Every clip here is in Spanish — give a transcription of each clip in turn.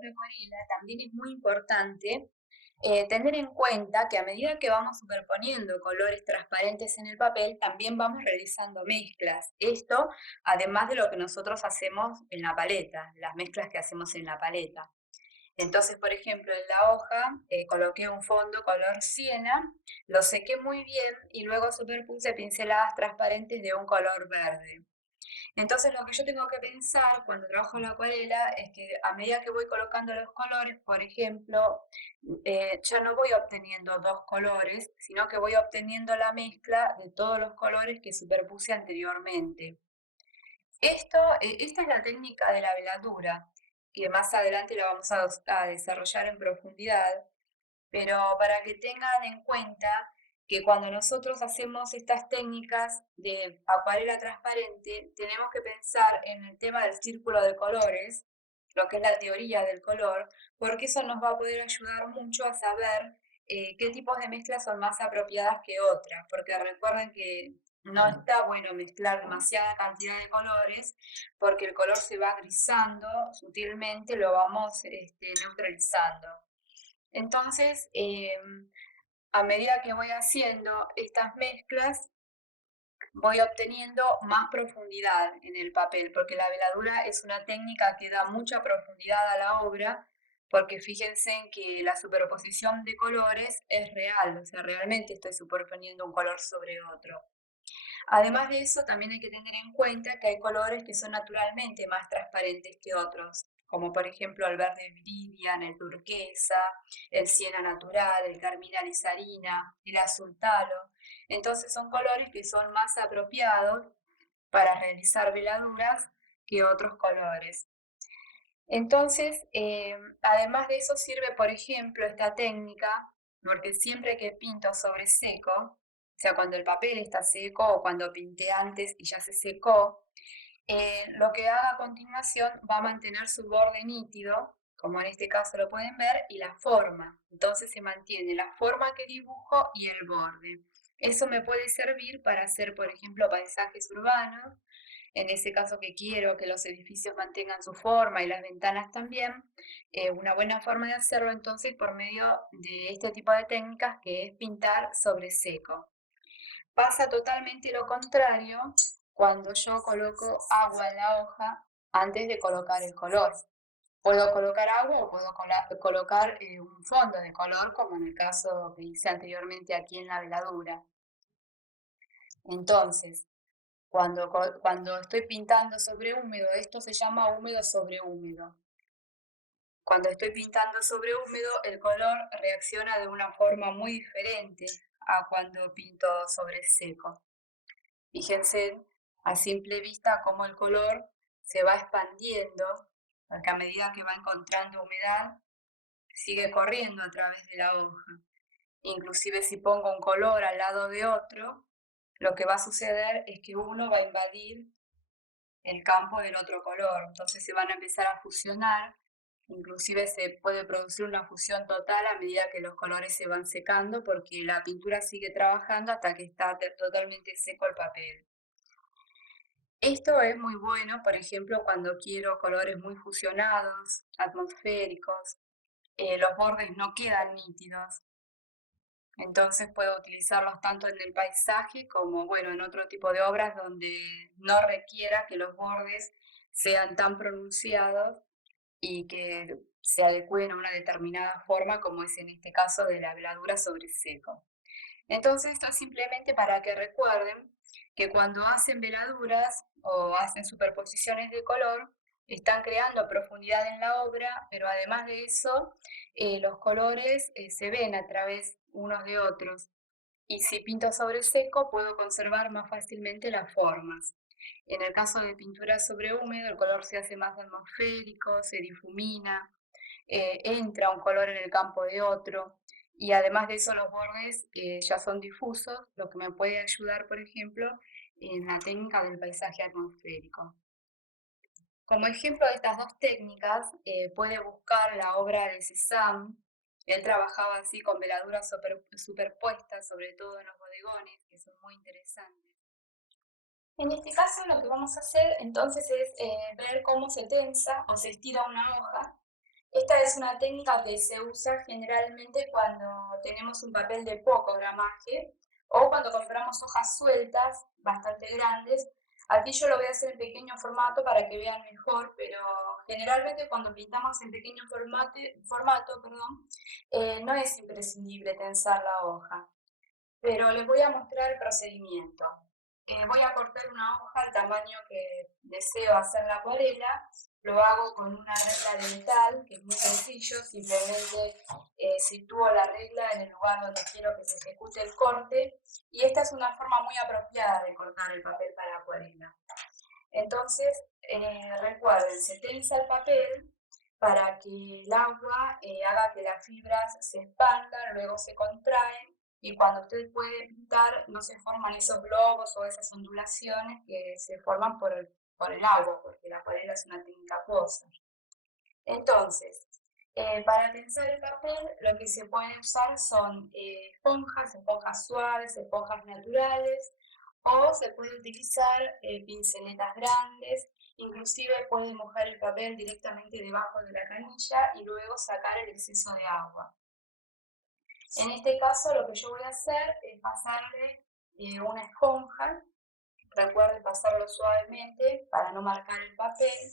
de acuarela también es muy importante tener en cuenta que a medida que vamos superponiendo colores transparentes en el papel, también vamos realizando mezclas. Esto, además de lo que nosotros hacemos en la paleta, las mezclas que hacemos en la paleta. Entonces, por ejemplo, en la hoja coloqué un fondo color siena, lo sequé muy bien y luego superpuse pinceladas transparentes de un color verde. Entonces, lo que yo tengo que pensar cuando trabajo la acuarela es que a medida que voy colocando los colores, por ejemplo, ya no voy obteniendo dos colores, sino que voy obteniendo la mezcla de todos los colores que superpuse anteriormente. Esta es la técnica de la veladura, que más adelante la vamos a desarrollar en profundidad, pero para que tengan en cuenta que cuando nosotros hacemos estas técnicas de acuarela transparente, tenemos que pensar en el tema del círculo de colores, lo que es la teoría del color, porque eso nos va a poder ayudar mucho a saber qué tipos de mezclas son más apropiadas que otras, porque recuerden que no está bueno mezclar demasiada cantidad de colores, porque el color se va grisando sutilmente, lo vamos neutralizando. Entonces, a medida que voy haciendo estas mezclas, voy obteniendo más profundidad en el papel, porque la veladura es una técnica que da mucha profundidad a la obra, porque fíjense en que la superposición de colores es real, o sea, realmente estoy superponiendo un color sobre otro. Además de eso, también hay que tener en cuenta que hay colores que son naturalmente más transparentes que otros, como por ejemplo el verde viridian, el turquesa, el siena natural, el carmín alizarina, el azul talo. Entonces son colores que son más apropiados para realizar veladuras que otros colores. Entonces, además de eso sirve, por ejemplo, esta técnica, porque siempre que pinto sobre seco, o sea, cuando el papel está seco o cuando pinté antes y ya se secó, lo que haga a continuación va a mantener su borde nítido, como en este caso lo pueden ver, y la forma. Entonces se mantiene la forma que dibujo y el borde. Eso me puede servir para hacer, por ejemplo, paisajes urbanos, en ese caso que quiero que los edificios mantengan su forma y las ventanas también. Una buena forma de hacerlo entonces por medio de este tipo de técnicas que es pintar sobre seco. Pasa totalmente lo contrario cuando yo coloco agua en la hoja antes de colocar el color. Puedo colocar agua o puedo colocar un fondo de color, como en el caso que hice anteriormente aquí en la veladura. Entonces, cuando estoy pintando sobre húmedo, esto se llama húmedo sobre húmedo. Cuando estoy pintando sobre húmedo, el color reacciona de una forma muy diferente a cuando pinto sobre seco. Fíjense a simple vista cómo el color se va expandiendo, porque a medida que va encontrando humedad, sigue corriendo a través de la hoja. Inclusive si pongo un color al lado de otro, lo que va a suceder es que uno va a invadir el campo del otro color, entonces se van a empezar a fusionar, inclusive se puede producir una fusión total a medida que los colores se van secando porque la pintura sigue trabajando hasta que está totalmente seco el papel. Esto es muy bueno, por ejemplo, cuando quiero colores muy fusionados, atmosféricos, los bordes no quedan nítidos, entonces puedo utilizarlos tanto en el paisaje como, bueno, en otro tipo de obras donde no requiera que los bordes sean tan pronunciados y que se adecúen a una determinada forma, como es en este caso de la veladura sobre seco. Entonces, esto es simplemente para que recuerden que cuando hacen veladuras o hacen superposiciones de color, están creando profundidad en la obra, pero además de eso, los colores se ven a través unos de otros. Y si pinto sobre seco, puedo conservar más fácilmente las formas. En el caso de pintura sobre húmedo, el color se hace más atmosférico, se difumina, entra un color en el campo de otro. Y además de eso, los bordes ya son difusos, lo que me puede ayudar, por ejemplo, en la técnica del paisaje atmosférico. Como ejemplo de estas dos técnicas, puede buscar la obra de Cézanne. Él trabajaba así con veladuras superpuestas, sobre todo en los bodegones, que son muy interesantes. En este caso, lo que vamos a hacer entonces es ver cómo se tensa o se estira una hoja Esta es una técnica que se usa generalmente cuando tenemos un papel de poco gramaje o cuando compramos hojas sueltas bastante grandes. Aquí yo lo voy a hacer en pequeño formato para que vean mejor, pero generalmente cuando pintamos en pequeño formato, no es imprescindible tensar la hoja. Pero les voy a mostrar el procedimiento. Voy a cortar una hoja al tamaño que deseo hacer la acuarela. Lo hago con una regla de metal, que es muy sencillo. Simplemente sitúo la regla en el lugar donde quiero que se ejecute el corte. Y esta es una forma muy apropiada de cortar el papel para acuarela. Entonces, recuerden, se tensa el papel para que el agua haga que las fibras se expandan, luego se contraen y cuando usted puede pintar no se forman esos globos o esas ondulaciones que se forman por el agua, porque la acuarela es una técnica acuosa. Entonces, para tensar el papel lo que se puede usar son esponjas suaves, esponjas naturales, o se puede utilizar pinceletas grandes, inclusive puede mojar el papel directamente debajo de la canilla y luego sacar el exceso de agua. En este caso lo que yo voy a hacer es pasarle una esponja, recuerde pasarlo suavemente para no marcar el papel.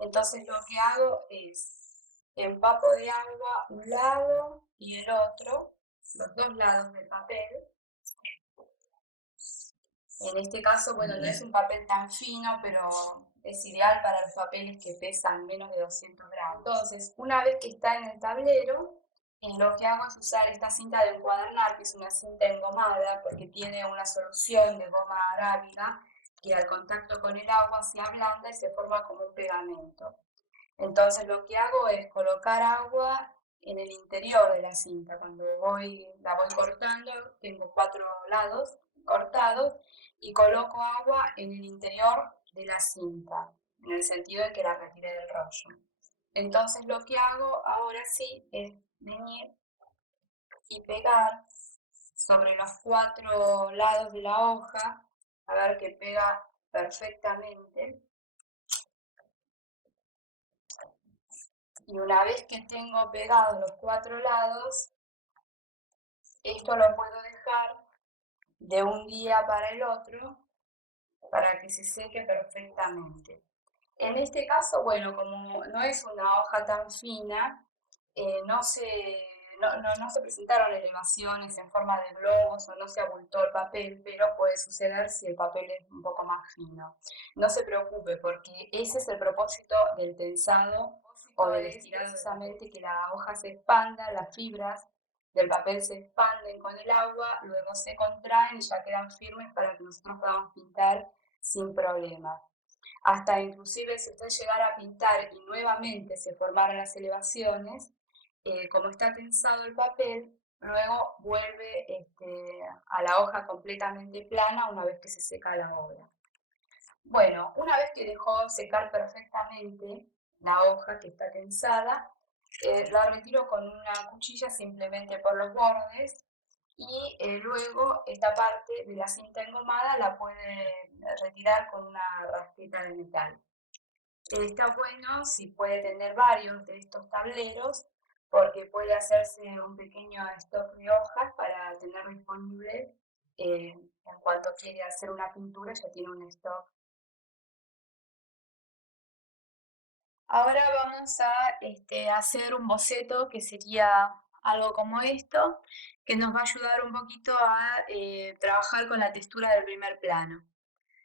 Entonces lo que hago es empapo de agua un lado y el otro, los dos lados del papel. En este caso, bueno, no es un papel tan fino, pero es ideal para los papeles que pesan menos de 200 gramos. Entonces, una vez que está en el tablero, lo que hago es usar esta cinta de encuadernar, que es una cinta engomada, porque tiene una solución de goma arábiga que al contacto con el agua se ablanda y se forma como un pegamento. Entonces, lo que hago es colocar agua en el interior de la cinta. Cuando la voy cortando, tengo 4 lados cortados y coloco agua en el interior de la cinta, en el sentido de que la retire del rollo. Entonces lo que hago ahora sí es venir y pegar sobre los 4 lados de la hoja, a ver que pega perfectamente. Y una vez que tengo pegados los 4 lados, esto lo puedo dejar de un día para el otro para que se seque perfectamente. En este caso, bueno, como no es una hoja tan fina, no se presentaron elevaciones en forma de globos o no se abultó el papel, pero puede suceder si el papel es un poco más fino. No se preocupe, porque ese es el propósito del tensado o del estirado, precisamente que la hoja se expanda, las fibras del papel se expanden con el agua, luego se contraen y ya quedan firmes para que nosotros podamos pintar sin problema. Hasta inclusive si usted llegara a pintar y nuevamente se formaran las elevaciones, como está tensado el papel, luego vuelve a la hoja completamente plana una vez que se seca la obra. Bueno, una vez que dejó secar perfectamente la hoja que está tensada, la retiro con una cuchilla simplemente por los bordes y luego esta parte de la cinta engomada la puede retirar con una raspeta de metal. Está bueno si puede tener varios de estos tableros porque puede hacerse un pequeño stock de hojas para tener disponible en cuanto quiere hacer una pintura, ya tiene un stock. Ahora vamos a hacer un boceto que sería algo como esto, que nos va a ayudar un poquito a trabajar con la textura del primer plano.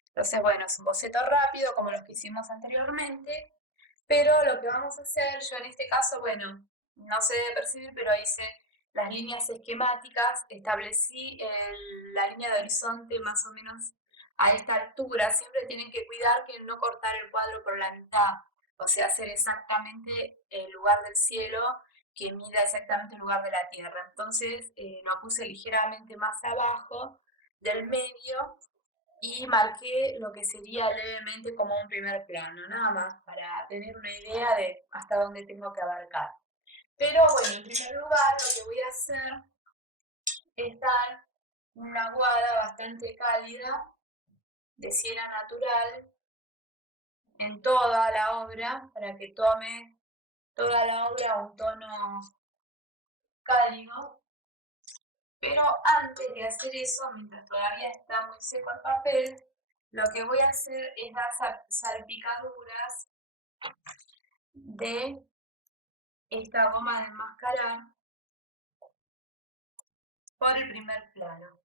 Entonces, bueno, es un boceto rápido como los que hicimos anteriormente, pero lo que vamos a hacer, yo en este caso, bueno, no se debe percibir, pero hice las líneas esquemáticas, establecí la línea de horizonte más o menos a esta altura. Siempre tienen que cuidar que no cortar el cuadro por la mitad, o sea, hacer exactamente el lugar del cielo que mida exactamente el lugar de la tierra. Entonces lo puse ligeramente más abajo del medio y marqué lo que sería levemente como un primer plano, nada más para tener una idea de hasta dónde tengo que abarcar. Pero bueno, en primer lugar lo que voy a hacer es dar una aguada bastante cálida de cera natural en toda la obra para que tome toda la obra a un tono cálido, pero antes de hacer eso, mientras todavía está muy seco el papel, lo que voy a hacer es dar salpicaduras de esta goma de enmascarar por el primer plano.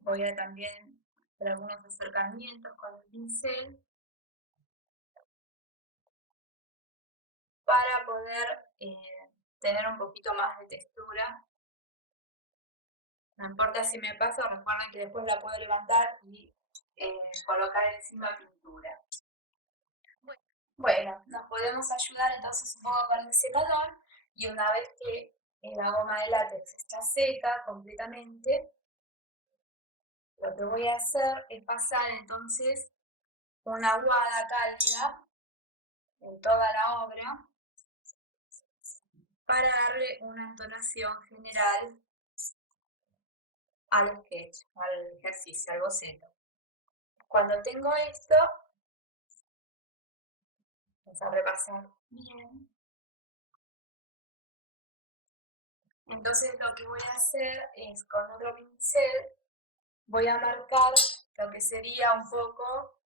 Voy a también hacer algunos acercamientos con el pincel para poder tener un poquito más de textura. No importa si me paso, recuerden que después la puedo levantar y colocar encima pintura. Bueno, nos podemos ayudar entonces un poco con el secador y una vez que la goma de látex está seca completamente, lo que voy a hacer es pasar entonces una aguada cálida en toda la obra para darle una entonación general al sketch, al ejercicio, al boceto. Cuando tengo esto, vamos a repasar bien. Entonces lo que voy a hacer es con otro pincel, voy a marcar lo que sería un poco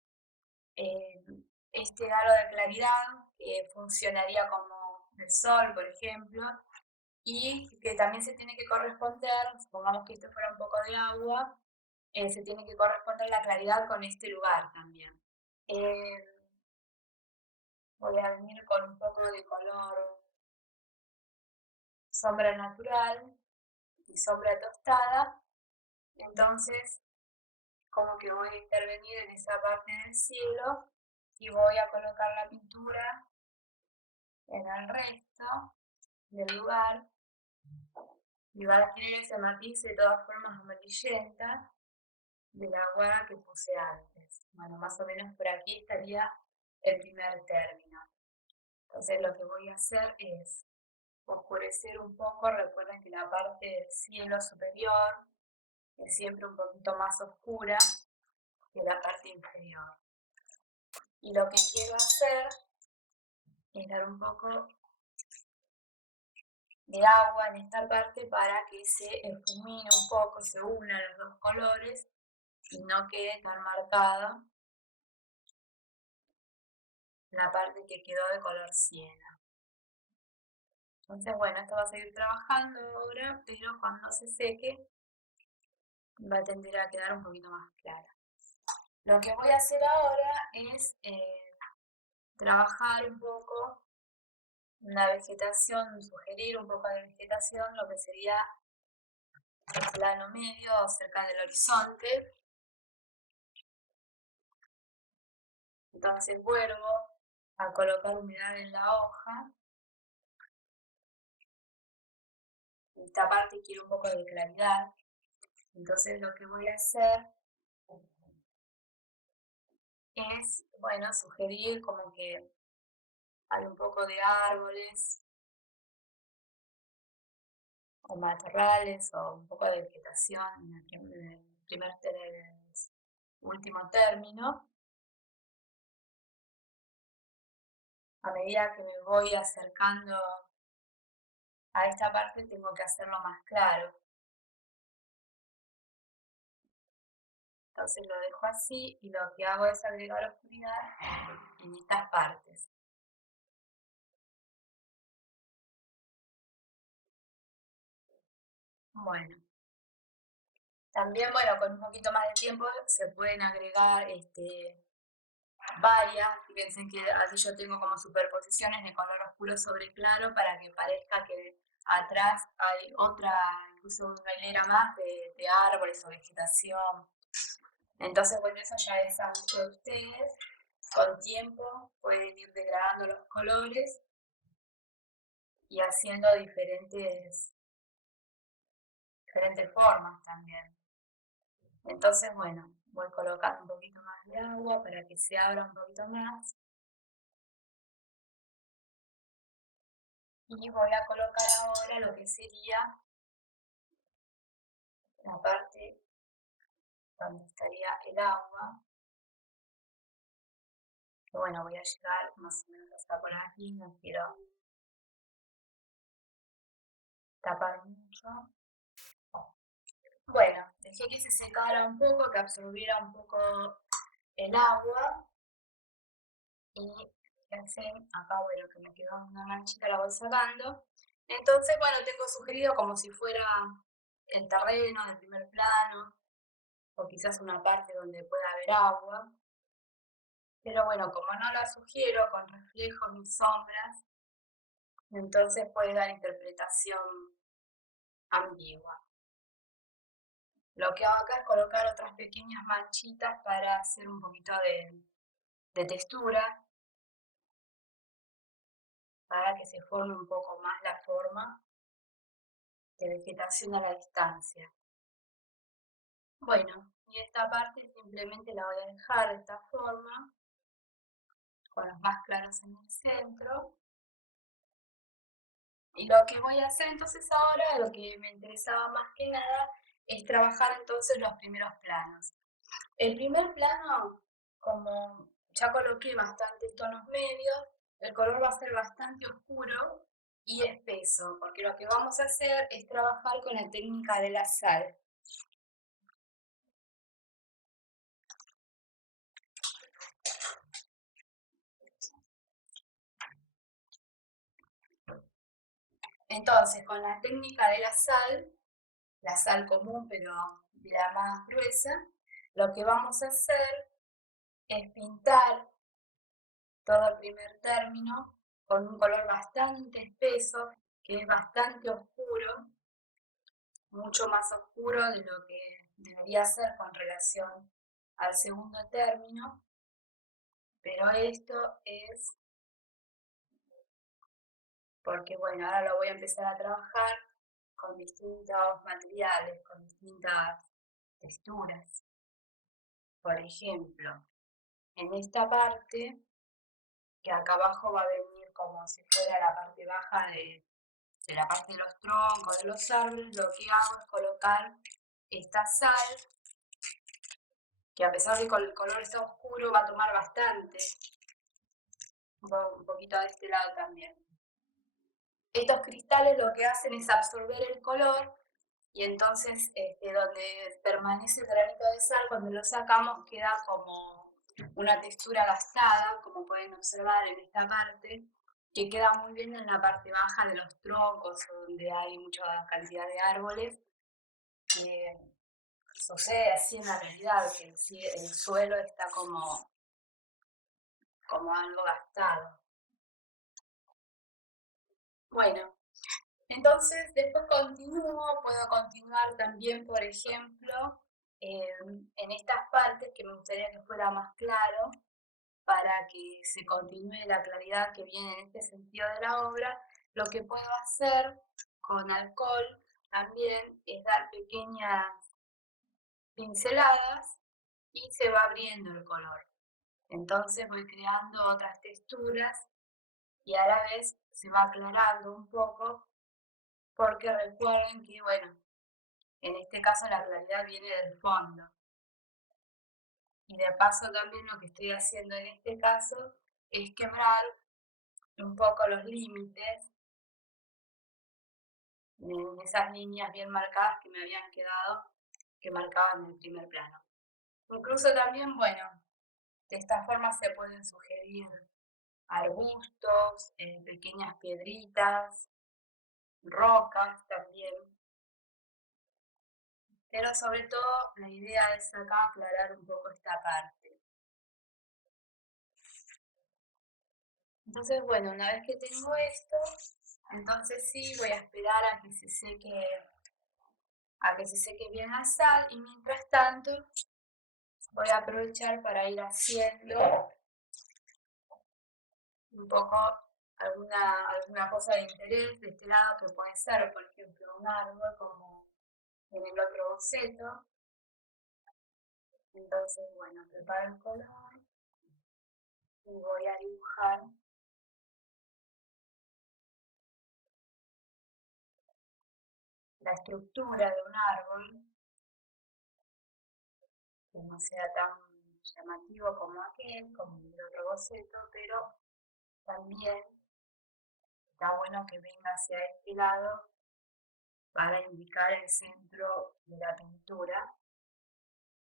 este halo de claridad, que funcionaría como el sol, por ejemplo, y que también se tiene que corresponder, supongamos que esto fuera un poco de agua, se tiene que corresponder la claridad con este lugar también. Voy a venir con un poco de color sombra natural y sombra tostada, entonces como que voy a intervenir en esa parte del cielo y voy a colocar la pintura en el resto del lugar y va a adquirir ese matiz de todas formas amarillenta del agua que puse antes. Bueno, más o menos por aquí estaría el primer término. Entonces lo que voy a hacer es oscurecer un poco. Recuerden que la parte del cielo superior es siempre un poquito más oscura que la parte inferior. Y lo que quiero hacer es dar un poco de agua en esta parte para que se efumine un poco, se unan los dos colores y no quede tan marcada la parte que quedó de color siena. Entonces, bueno, esto va a seguir trabajando ahora, pero cuando se seque va a tender a quedar un poquito más clara. Lo que voy a hacer ahora es trabajar un poco la vegetación, sugerir un poco de vegetación, lo que sería el plano medio cerca del horizonte. Entonces vuelvo a colocar humedad en la hoja. Esta parte quiero un poco de claridad. Entonces lo que voy a hacer es, bueno, sugerir como que hay un poco de árboles o matorrales o un poco de vegetación en el último término. A medida que me voy acercando a esta parte tengo que hacerlo más claro. Entonces lo dejo así y lo que hago es agregar oscuridad en estas partes. Bueno, también, bueno, con un poquito más de tiempo se pueden agregar varias. Fíjense que aquí yo tengo como superposiciones de color oscuro sobre claro para que parezca que atrás hay otra, incluso una hilera más de árboles o vegetación. Entonces, bueno, eso ya es a gusto de ustedes. Con tiempo pueden ir degradando los colores y haciendo diferentes formas también. Entonces, bueno, voy colocando un poquito más de agua para que se abra un poquito más. Y voy a colocar ahora lo que sería la parte donde estaría el agua. Bueno, voy a llegar más o menos hasta por aquí, no quiero tapar mucho. Bueno, dejé que se secara un poco, que absorbiera un poco el agua y fíjense, acá bueno, que me quedó una manchita, la voy sacando. Entonces, bueno, tengo sugerido como si fuera el terreno del primer plano o quizás una parte donde pueda haber agua. Pero bueno, como no la sugiero con reflejos ni sombras, entonces puede dar interpretación ambigua. Lo que hago acá es colocar otras pequeñas manchitas para hacer un poquito de textura, para que se forme un poco más la forma de vegetación a la distancia. Bueno, y esta parte simplemente la voy a dejar de esta forma, con los más claros en el centro. Y lo que voy a hacer entonces ahora, lo que me interesaba más que nada, es trabajar entonces los primeros planos. El primer plano, como ya coloqué bastantes tonos medios, el color va a ser bastante oscuro y espeso, porque lo que vamos a hacer es trabajar con la técnica de la sal. Entonces, con la técnica de la sal común, pero de la más gruesa, lo que vamos a hacer es pintar todo el primer término con un color bastante espeso, que es bastante oscuro, mucho más oscuro de lo que debería ser con relación al segundo término, pero esto es porque, bueno, ahora lo voy a empezar a trabajar con distintos materiales, con distintas texturas. Por ejemplo, en esta parte, que acá abajo va a venir como si fuera la parte baja de la parte de los troncos, de los árboles, lo que hago es colocar esta sal, que a pesar de que el color está oscuro, va a tomar bastante, un poquito de este lado también. Estos cristales lo que hacen es absorber el color y entonces donde permanece el granito de sal, cuando lo sacamos queda como una textura gastada, como pueden observar en esta parte, que queda muy bien en la parte baja de los troncos, donde hay mucha cantidad de árboles. Sucede así en la realidad, que el suelo está como algo gastado. Bueno, entonces después puedo continuar también, por ejemplo, en estas partes que me gustaría que fuera más claro, para que se continúe la claridad que viene en este sentido de la obra, lo que puedo hacer con alcohol también es dar pequeñas pinceladas y se va abriendo el color. Entonces voy creando otras texturas y a la vez se va aclarando un poco, porque recuerden que, bueno, en este caso la claridad viene del fondo. Y de paso también lo que estoy haciendo en este caso es quebrar un poco los límites en esas líneas bien marcadas que me habían quedado, que marcaban el primer plano. Incluso también, bueno, de esta forma se pueden sugerir arbustos, pequeñas piedritas, rocas también. Pero sobre todo la idea es acá aclarar un poco esta parte. Entonces, bueno, una vez que tengo esto, entonces sí voy a esperar a que se seque bien la sal y mientras tanto voy a aprovechar para ir haciendo un poco alguna cosa de interés de este lado que puede ser, por ejemplo, un árbol como en el otro boceto. Entonces, bueno, preparo el color y voy a dibujar la estructura de un árbol, que no sea tan llamativo como aquel, como el otro boceto, pero también está bueno que venga hacia este lado para indicar el centro de la pintura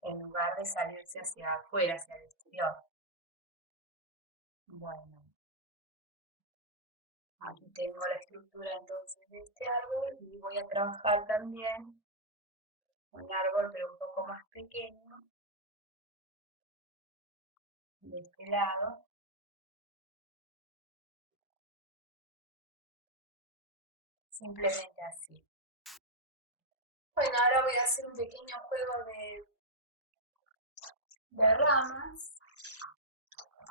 en lugar de salirse hacia afuera, hacia el exterior. Bueno, aquí tengo la estructura entonces de este árbol y voy a trabajar también un árbol pero un poco más pequeño de este lado. Simplemente así. Bueno, ahora voy a hacer un pequeño juego de ramas,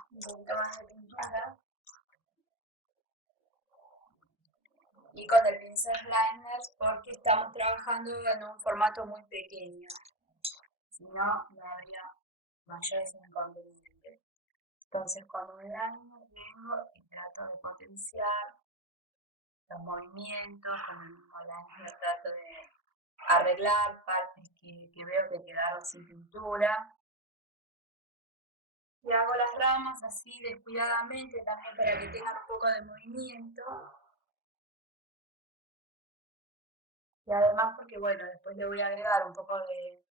un poquito más de pintura. Y con el pincel liner porque estamos trabajando en un formato muy pequeño. Si no, no habría mayores inconvenientes. Entonces con un liner vengo y trato de potenciar los movimientos, con el mismo liner trato de arreglar partes que veo que quedaron sin pintura. Y hago las ramas así descuidadamente también para que tengan un poco de movimiento. Y además porque, bueno, después le voy a agregar un poco de,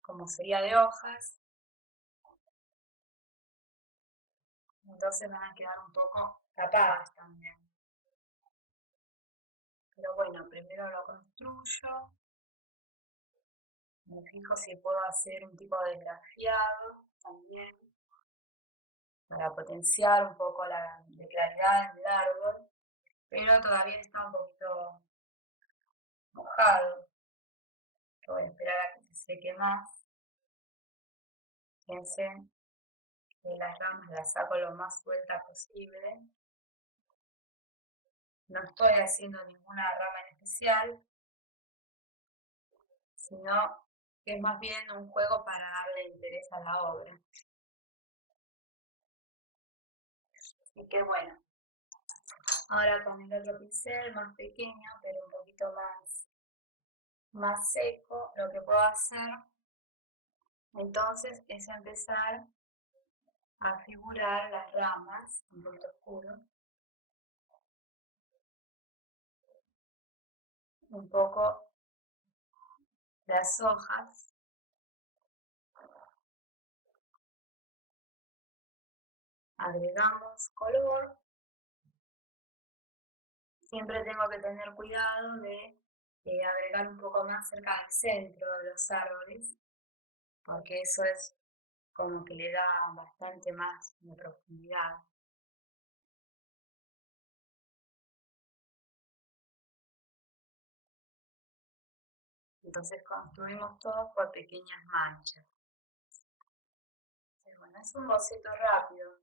como sería de hojas. Entonces van a quedar un poco tapadas también. Pero bueno, primero lo construyo. Me fijo si puedo hacer un tipo de esgrafiado también para potenciar un poco la de claridad del árbol. Pero todavía está un poquito mojado. Voy a esperar a que se seque más. Fíjense que las ramas las saco lo más suelta posible. No estoy haciendo ninguna rama en especial, sino que es más bien un juego para darle interés a la obra. Así que bueno, ahora con el otro pincel más pequeño, pero un poquito más seco, lo que puedo hacer entonces es empezar a figurar las ramas, un poquito oscuro, un poco las hojas, agregamos color. Siempre tengo que tener cuidado de agregar un poco más cerca del centro de los árboles, porque eso es como que le da bastante más de profundidad. Entonces construimos todo por pequeñas manchas. Bueno, es un boceto rápido,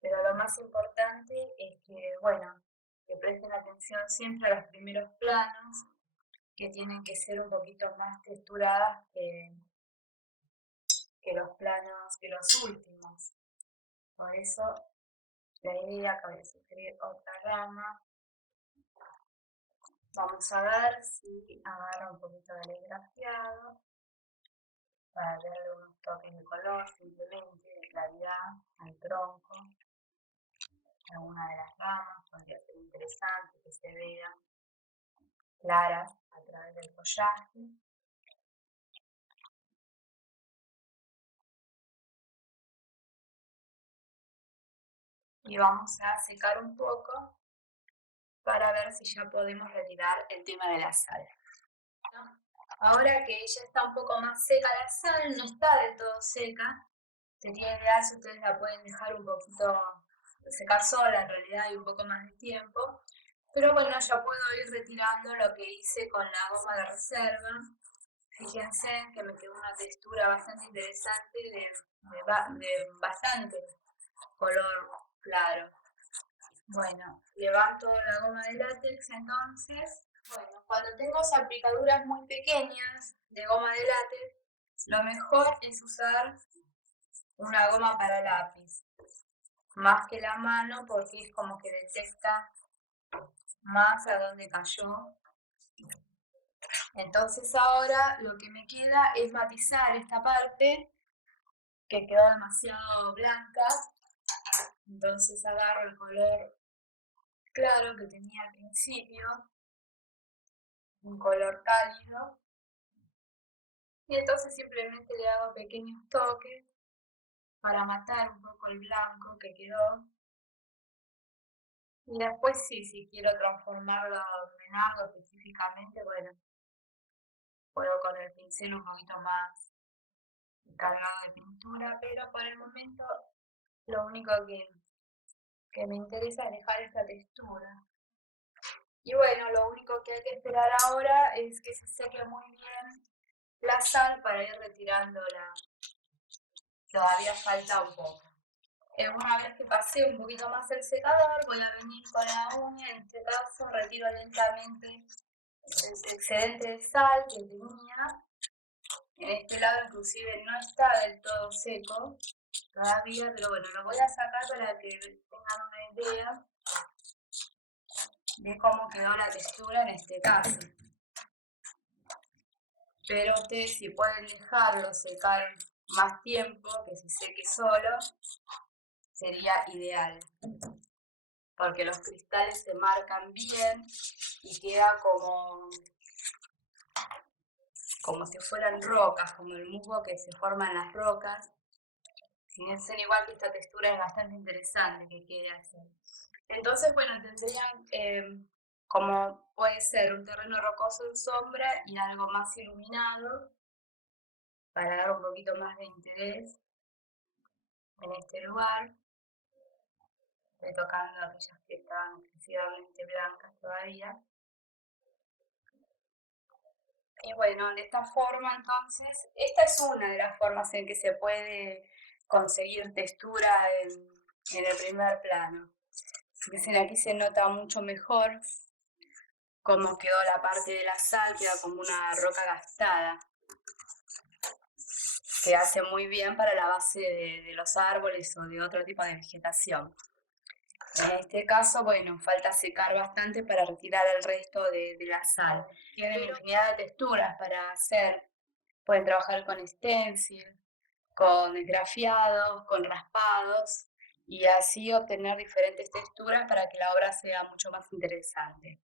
pero lo más importante es que, bueno, que presten atención siempre a los primeros planos, que tienen que ser un poquito más texturadas que los planos, que los últimos. Por eso la idea que voy a sugerir otra rama. Vamos a ver si agarra un poquito del esgrafiado para darle unos toques de color, simplemente de claridad al tronco. Alguna de las ramas podría ser interesante que se vean claras a través del follaje. Y vamos a secar un poco para ver si ya podemos retirar el tema de la sal. Ahora que ya está un poco más seca la sal, no está del todo seca, sería ideal si ustedes la pueden dejar un poquito secar sola en realidad y un poco más de tiempo. Pero bueno, ya puedo ir retirando lo que hice con la goma de reserva. Fíjense que me quedó una textura bastante interesante de bastante color claro. Bueno, levanto la goma de látex entonces. Bueno, cuando tengo salpicaduras muy pequeñas de goma de látex, lo mejor es usar una goma para lápiz, más que la mano porque es como que detecta más a dónde cayó. Entonces ahora lo que me queda es matizar esta parte que quedó demasiado blanca, entonces agarro el color claro que tenía al principio, un color cálido, y entonces simplemente le hago pequeños toques para matar un poco el blanco que quedó. Y después sí, si quiero transformarlo en algo específicamente, bueno, puedo con el pincel un poquito más cargado de pintura, pero por el momento lo único que me interesa es dejar esta textura. Y bueno, lo único que hay que esperar ahora es que se seque muy bien la sal para ir retirándola. Todavía falta un poco. Una vez que pasé un poquito más el secador, voy a venir con la uña, en este caso retiro lentamente el excedente de sal que tenía. En este lado inclusive no está del todo seco todavía, pero bueno, lo voy a sacar para que tengan una idea de cómo quedó la textura en este caso. Pero ustedes si pueden dejarlo secar más tiempo, que se seque solo, sería ideal. Porque los cristales se marcan bien y queda como si fueran rocas, como el musgo que se forma en las rocas. Fíjense igual que esta textura es bastante interesante que quede así. Entonces, bueno, tendrían como puede ser un terreno rocoso en sombra y algo más iluminado para dar un poquito más de interés en este lugar. Estoy tocando aquellas que estaban excesivamente blancas todavía. Y bueno, de esta forma entonces, esta es una de las formas en que se puede conseguir textura en el primer plano. Fíjense, aquí se nota mucho mejor cómo quedó la parte de la sal, queda como una roca gastada, que hace muy bien para la base de los árboles o de otro tipo de vegetación. En este caso, bueno, falta secar bastante para retirar el resto de la sal. Tienen infinidad de texturas para hacer. Pueden trabajar con stencil, con esgrafiados, con raspados y así obtener diferentes texturas para que la obra sea mucho más interesante.